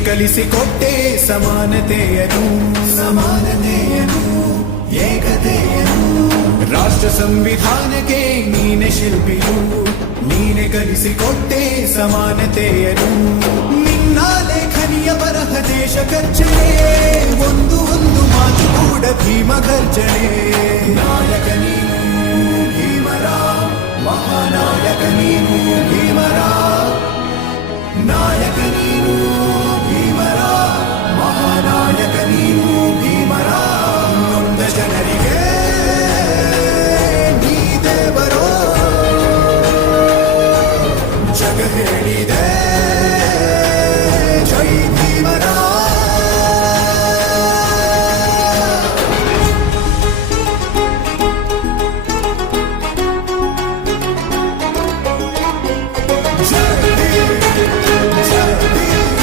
ಕಲಿಸಿಕೊಟ್ಟೆ ಸಮಾನತೆಯನು ಏಕತೆಯನು ರಾಷ್ಟ್ರ ಸಂವಿಧಾನಕ್ಕೆ ನೀನೆ ಶಿಲ್ಪಿಯು ನೀನೆ ಕಲಿಸಿಕೊಟ್ಟೆ ಸಮಾನತೆಯನು ನಿನ್ನ ಲೇಖನಿಯ ಬರಹ ದೇಶ ಕರ್ಚನೆ ಒಂದು ಮಾತು ಕೂಡ ಭೀಮ ಗರ್ಜನೆ ನಾಯಕ ನೀನು ಭೀಮರ ಮಹಾನಾಯಕ ನೀನು ಭೀಮರ ನಾಯಕ